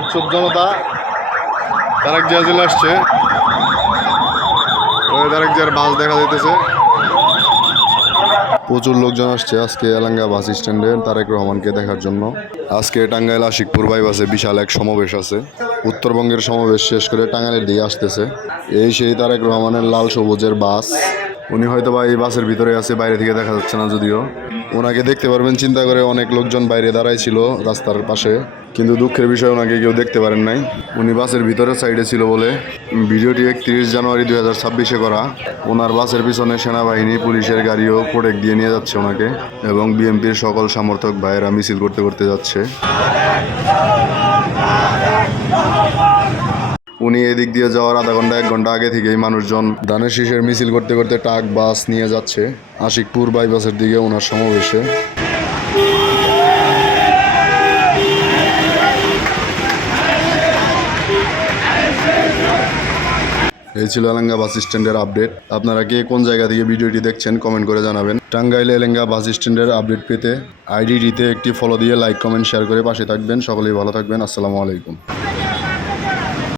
উৎসব জনতা তারেক জিয়া চলে আসছে। ওই তারেক জিয়ার বাস দেখা যাইতেছে। প্রচুর লোকজন আসছে আজকে এলাঙ্গা বাস স্ট্যান্ডে তারেক রহমানকে দেখার জন্য। আজকে টাঙ্গাইল আশিকপুর বাইপাসে বিশাল এক সমাবেশ আছে। উত্তরবঙ্গের সমাবেশ শেষ করে টাঙ্গাইলের দিকে আসতেছে। এই সেই তারেক রহমানের লাল সবুজের বাস। উনি হয়তো বা এই বাসের ভিতরে আছে, বাইরে থেকে দেখা যাচ্ছে না যদিও। ওনাকে দেখতে পারবেন চিন্তা করে অনেক লোকজন বাইরে দাঁড়াই ছিল রাস্তার পাশে, কিন্তু দুঃখের বিষয় ওনাকে কেউ দেখতে পারেন নাই। উনি বাসের ভিতরের সাইডে ছিল বলে। ভিডিওটি 31 জানুয়ারি 2026-এ করা। ওনার বাসের পিছনে সেনাবাহিনী পুলিশের গাড়িও প্রোটেক্ট দিয়ে নিয়ে যাচ্ছে ওনাকে, এবং বিএনপির সকল সমর্থক ভাইয়েরা মিছিল করতে করতে যাচ্ছে। উনি এদিক দিয়ে যাওয়ার আধা ঘন্টা 1 ঘন্টা আগে থেকেই মানুষজন ধানের শীষের মিছিল করতে করতে ট্রাক বাস নিয়ে যাচ্ছে আশিকপুর বাইপাসের দিকে ওনার সমাবেশে। এই ছিল এলাঙ্গা বাস স্ট্যান্ডের আপডেট। আপনারা কে কোন জায়গা থেকে ভিডিওটি দেখছেন কমেন্ট করে জানাবেন। টাঙ্গাইল এলাঙ্গা বাস স্ট্যান্ডের আপডেট পেতে আইডিটিতে একটি ফলো দিয়ে লাইক কমেন্ট শেয়ার করে পাশে থাকবেন। সকলেই ভালো থাকবেন। আসসালামু আলাইকুম।